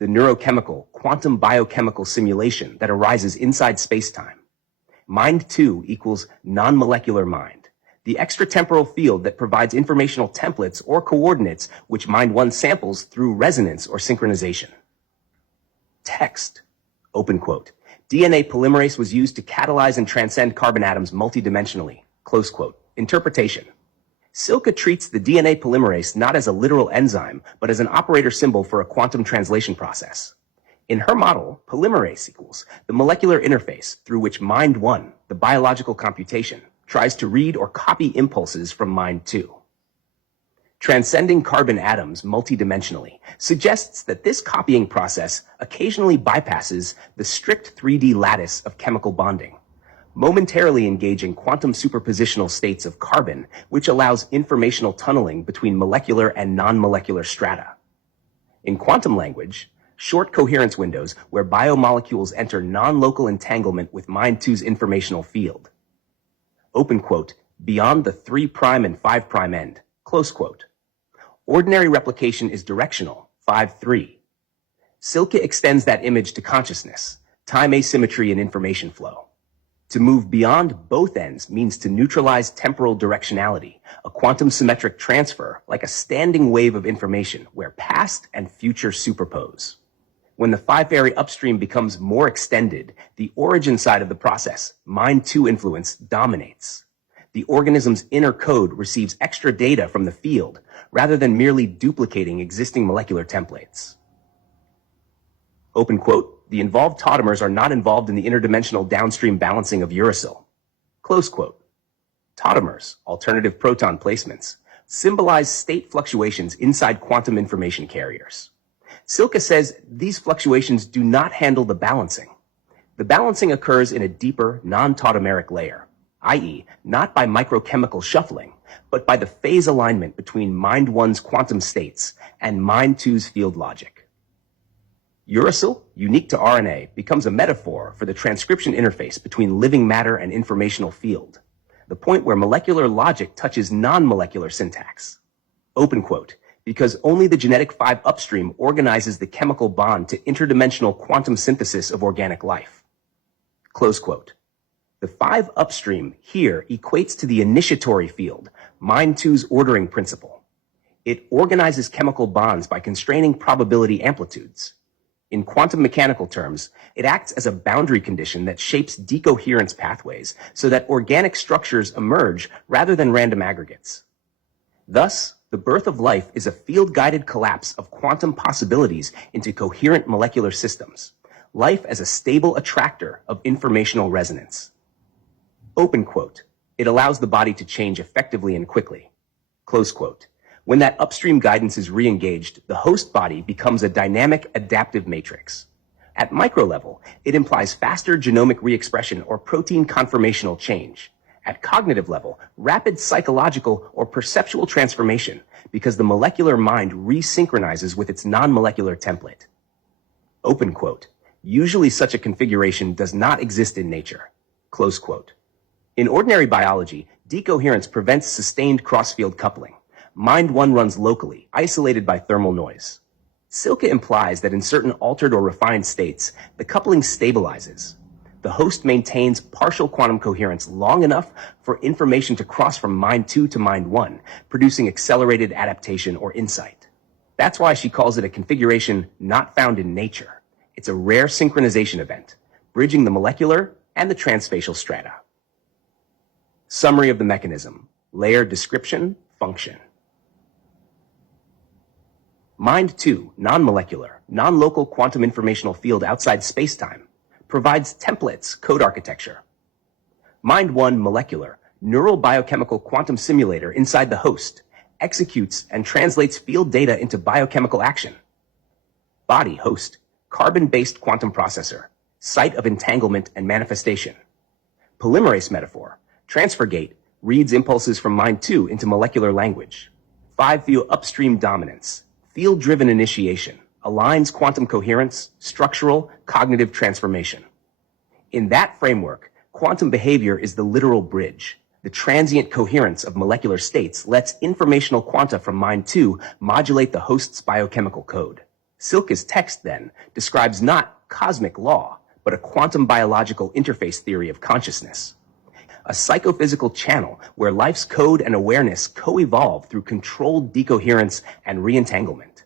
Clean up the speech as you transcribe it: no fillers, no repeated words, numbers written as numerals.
the neurochemical, quantum biochemical simulation that arises inside spacetime. Mind 2 equals non-molecular mind, the extratemporal field that provides informational templates or coordinates which Mind 1 samples through resonance or synchronization. Text. Open quote. DNA polymerase was used to catalyze and transcend carbon atoms multidimensionally. Close quote. Interpretation. Silke treats the DNA polymerase not as a literal enzyme, but as an operator symbol for a quantum translation process. In her model, polymerase equals the molecular interface through which Mind 1, the biological computation, tries to read or copy impulses from Mind 2. Transcending carbon atoms multidimensionally suggests that this copying process occasionally bypasses the strict 3D lattice of chemical bonding, momentarily engaging quantum superpositional states of carbon, which allows informational tunneling between molecular and non-molecular strata. In quantum language, short coherence windows where biomolecules enter non-local entanglement with Mind 2's informational field. Open quote, beyond the 3' and 5' end, close quote. Ordinary replication is directional, 5-3. Silke extends that image to consciousness, time asymmetry and information flow. To move beyond both ends means to neutralize temporal directionality, a quantum symmetric transfer like a standing wave of information where past and future superpose. When the 5-fairy upstream becomes more extended, the origin side of the process, Mind 2 influence, dominates. The organism's inner code receives extra data from the field rather than merely duplicating existing molecular templates. Open quote, the involved tautomers are not involved in the interdimensional downstream balancing of uracil. Close quote. Tautomers, alternative proton placements, symbolize state fluctuations inside quantum information carriers. Silke says these fluctuations do not handle the balancing. The balancing occurs in a deeper, non-tautomeric layer, i.e., not by microchemical shuffling, but by the phase alignment between Mind 1's quantum states and Mind 2's field logic. Uracil, unique to RNA, becomes a metaphor for the transcription interface between living matter and informational field, the point where molecular logic touches non-molecular syntax. Open quote, because only the genetic 5 upstream organizes the chemical bond to interdimensional quantum synthesis of organic life. Close quote. The 5 upstream here equates to the initiatory field, Mind 2's ordering principle. It organizes chemical bonds by constraining probability amplitudes. In quantum mechanical terms, it acts as a boundary condition that shapes decoherence pathways so that organic structures emerge rather than random aggregates. Thus, the birth of life is a field-guided collapse of quantum possibilities into coherent molecular systems, life as a stable attractor of informational resonance. Open quote, it allows the body to change effectively and quickly. Close quote. When that upstream guidance is re-engaged, the host body becomes a dynamic adaptive matrix. At micro level, it implies faster genomic re-expression or protein conformational change. At cognitive level, rapid psychological or perceptual transformation because the molecular mind resynchronizes with its non-molecular template. Open quote. Usually such a configuration does not exist in nature. Close quote. In ordinary biology, decoherence prevents sustained cross-field coupling. Mind 1 runs locally, isolated by thermal noise. Silke implies that in certain altered or refined states, the coupling stabilizes. The host maintains partial quantum coherence long enough for information to cross from Mind 2 to Mind 1, producing accelerated adaptation or insight. That's why she calls it a configuration not found in nature. It's a rare synchronization event, bridging the molecular and the transfacial strata. Summary of the mechanism, layer description, function. Mind 2, non-molecular, non-local quantum informational field outside spacetime, provides templates, code architecture. Mind 1, molecular, neural biochemical quantum simulator inside the host, executes and translates field data into biochemical action. Body, host, carbon-based quantum processor, site of entanglement and manifestation. Polymerase metaphor, transfer gate, reads impulses from Mind 2 into molecular language. 5-view upstream dominance, field-driven initiation, aligns quantum coherence, structural, cognitive transformation. In that framework, quantum behavior is the literal bridge. The transient coherence of molecular states lets informational quanta from Mind 2 modulate the host's biochemical code. Silke's text, then, describes not cosmic law, but a quantum biological interface theory of consciousness. A psychophysical channel where life's code and awareness co-evolve through controlled decoherence and re-entanglement.